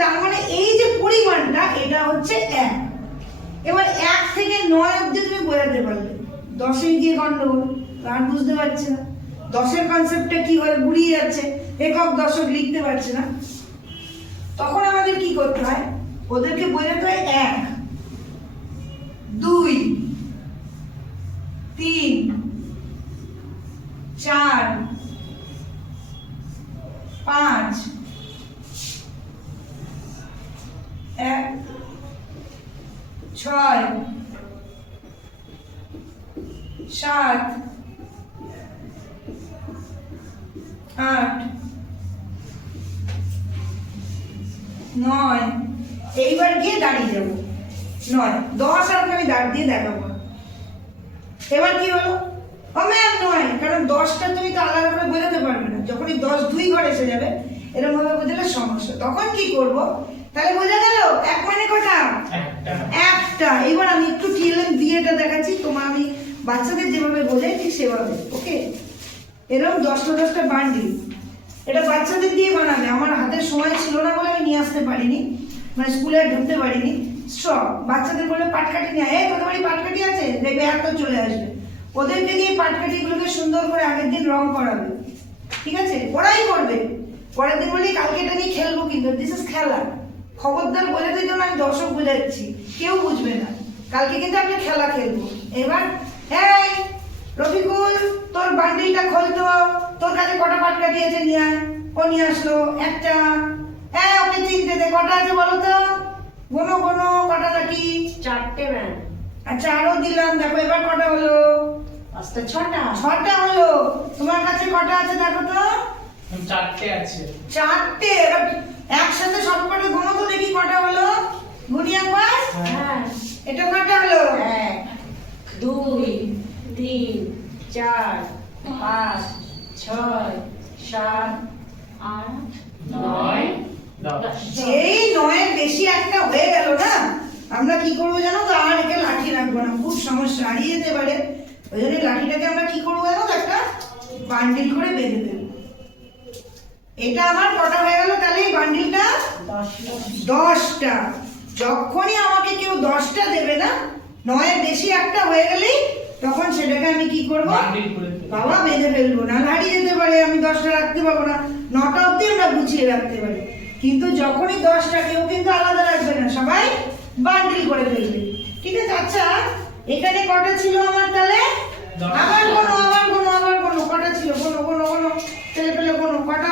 তার মানে এই যে পরিমাণটা এটা হচ্ছে 1। এবার 1 থেকে 9 অবধি তুমি বোঝাতে পারলে, 10-এ গিয়ে গন্ডগোল, আর বুঝতে পারছে না 10-এর কনসেপ্টটা কি হয়, গুড়িয়ে যাচ্ছে, একক দশক লিখতে পারছে না। তখন আমাদের কি করতে হয়, ওদেরকে বোঝাতে হয় 1, 2, 3, 4, 5, 1, 6, 7, 8, 9, এইবার গিয়ে দাঁড়িয়ে যাবো 9, 10 আর আমি দাঁড় দিয়ে দেখাবো। এবার কি হলো, ও ম্যাম 9, কারণ 10টা তুমি তো আলাদা করে বোঝাতে পারবে না। যখনই 10 2 ঘর এসে যাবে এরকম ভাবে বোঝালে সমস্যা। তখন কি করব, তাহলে বোঝা গেল 1 মানে কটা, একটা। এবার আমি একটু টিএলএম দিয়ে এটা দেখাচ্ছি, তোমার আমি বাচ্চাদের যেভাবে বোঝাই ঠিক সেভাবে, ওকে। এরকম 10টা বান্ডিল, এটা বাচ্চাদের দিয়ে বানাবে। আমার হাতের সময় ছিল না বলে আমি নিয়ে আসতে পারিনি, মানে স্কুলে ঢুকতে পারিনি। সব বাচ্চাদের বলে পাটকাঠি নিয়ে, এই তোদের বাড়ি পাটকাঠি আছে, দেখবে এত চলে আসবে। ওদেরকে দিয়ে পাটকাঠিগুলোকে সুন্দর করে আগের দিন রং করাবে, ঠিক আছে, ওরাই করবে। পরের দিন বলি কালকে এটা নিয়ে খেলবো, কিন্তু দিস ইজ খেলা। খবরদার বোঝাতে জন্য আমি দর্শক বোঝাচ্ছি, কেউ বুঝবে না। কালকে কিন্তু আমরা খেলা খেলবো। এবার এই রফিকুল, তোর বান্ডিলটা খোলতো, তোর কাছে কটা পাটকাঠি আছে নিয়ে আয়। ও নিয়ে আসলো একটা। হ্যাঁ, ওকে চিনতে দে, কটা আছে বলো তো, গোনো গোনো, কটা নাকি? 4টে ম্যাম। আচ্ছা, আরো দিলাম, দেখো এবার কটা হলো? 5টা 6টা। 6টা হলো। তোমার কাছে কটা আছে দেখো তো? 4টে আছে। 4টে। এবার একসাথে সব কটা গোনো তো দেখি কটা হলো, গুনি একবার। হ্যাঁ। এটা কটা হলো? 1 2 3 4 5 6 7 8 9 10। যেই 9-এর বেশি একটা হয়ে গেল না, আমরা কি করবো জানো তো, আর একে লাঠি রাখবো না, খুব সমস্যা, হারিয়ে যেতে পারে। ওই জন্য লাঠিটাকে আমরা কি করবো জানো তো, একটা বান্ডিল করে বেঁধে দেবো। এটা আমার কটা হয়ে গেল তাহলে, এই বান্ডিলটা 10টা। যখনই আমাকে কেউ 10টা দেবে না, 9-এর বেশি একটা হয়ে গেলেই তখন সেটাকে আমি কি করবো, বাবা বেঁধে ফেলবো, না হারিয়ে যেতে পারে, আমি 10টা রাখতে পারবো না। 9টা অব্দি আমরা গুছিয়ে রাখতে পারি, কিন্তু যখনই 10টা, কেউ কিন্তু আলাদা রাখবে না, সবাই বান্ডিল করে ফেলবে, ঠিক আছে। আচ্ছা, এখানে কটা ছিল আমার তাহলে? আবার কোনো কটা ছিল, কোনো ছেলে পেলে কোনো কটা